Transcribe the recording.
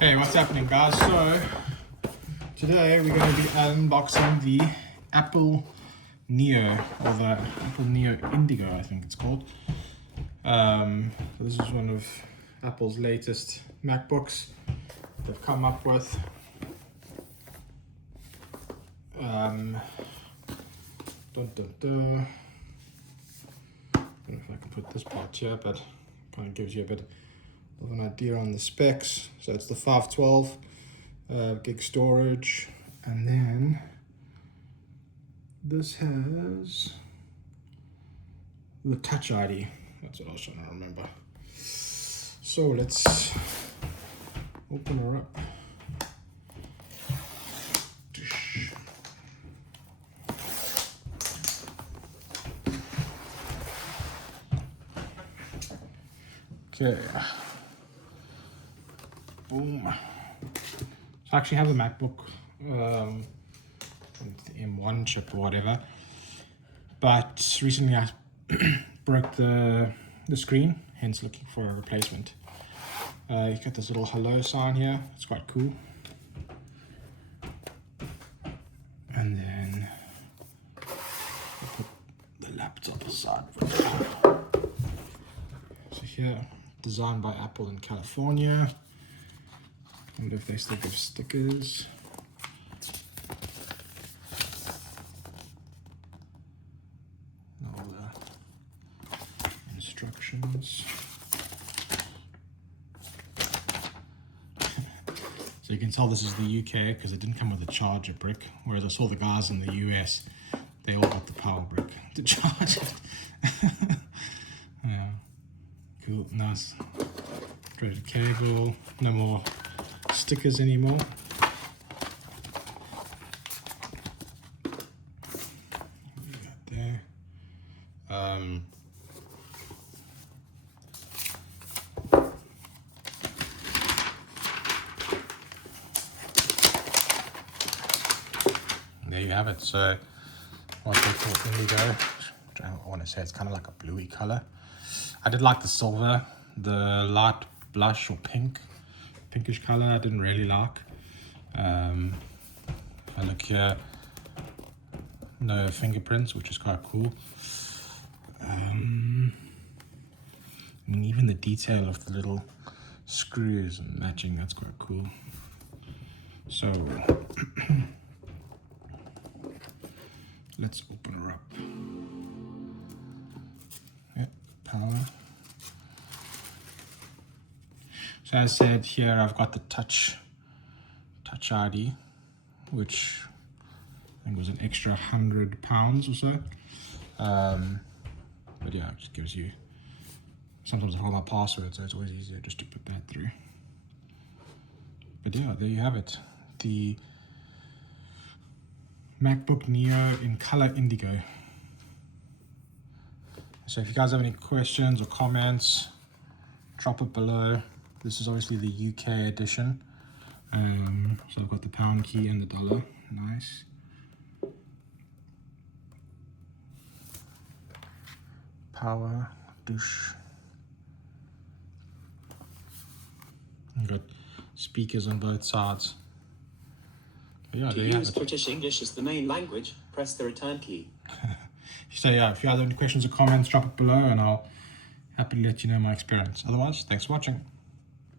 Hey, what's happening, guys? So today we're going to be unboxing the Apple Neo, or the Apple Neo Indigo, I think it's called. So this is one of Apple's latest MacBooks they've come up with. Dun, dun, dun. I don't know if I can put this part here, but kind of gives you a bit of an idea on the specs. So it's the 512 gig storage, and then this has the Touch ID. That's what I was trying to remember. So let's open her up. Okay. Boom. So I actually have a MacBook, the M1 chip or whatever, but recently I broke the screen, hence looking for a replacement. You got this little hello sign here, it's quite cool. And then I'll put the laptop aside for now. So here, designed by Apple in California. I wonder if they still give stickers. All the instructions. So you can tell this is the UK because it didn't come with a charger brick, whereas I saw the guys in the US, they all got the power brick to charge it. Yeah, cool, nice. Threaded cable, no more stickers anymore. There. There you have it. So what they call Indigo. I want to say it's kind of like a bluey color. I did like the silver, the light blush or pinkish color I didn't really like. If I look here, no fingerprints, which is quite cool. I mean, even the detail of the little screws and matching, that's quite cool. So let's open her up. Yep, power. So as I said, here I've got the Touch ID, which I think was an extra £100 or so. But yeah, it just gives you, sometimes I hold my password, so it's always easier just to put that through. But yeah, there you have it. The MacBook Neo in color indigo. So if you guys have any questions or comments, drop it below. This is obviously the UK edition. So I've got the pound key and the dollar. Nice. Power, douche. You've got speakers on both sides. But yeah, to use British English as the main language, press the return key. So yeah, if you have any questions or comments, drop it below and I'll happily let you know my experience. Otherwise, thanks for watching.